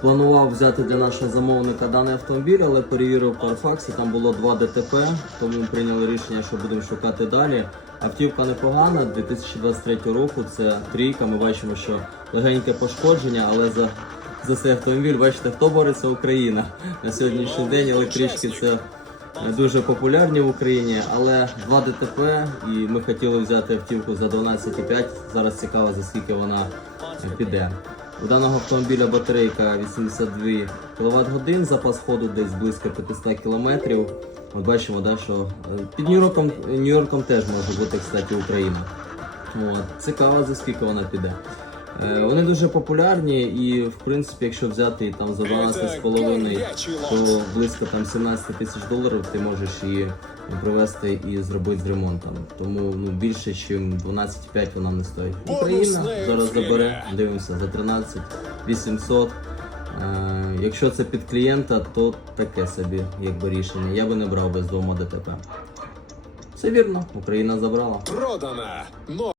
Планував взяти для нашого замовника даний автомобіль, але перевірив Carfax, і там було два ДТП, тому прийняли рішення, що будемо шукати далі. Автівка непогана, 2023 року, це трійка. Ми бачимо, що легеньке пошкодження, але за, за цей автомобіль, бачите, хто бореться Україна. На сьогоднішній день електрички це дуже популярні в Україні, але два ДТП, і ми хотіли взяти автівку за 12,5. Зараз цікаво, за скільки вона піде. У даного автомобіля батарейка 82 кВт годин, запас ходу десь близько 500 км. От бачимо, да, що е, під Нью-Йорком, Нью-Йорком теж може бути, кстати, Україна. От. Цікаво, за скільки вона піде. Е, Вони дуже популярні і, в принципі, якщо взяти там за 12,5, то близько там 17 тисяч доларів ти можеш її привезти і зробити з ремонтом. Тому ну, більше, ніж 12,5 вона не стоїть. Україна зараз забере, дивимося, за 13 800. Е, якщо це під клієнта, то таке собі якби рішення. Я би не брав без дому ДТП. Все вірно, Україна забрала. Продана.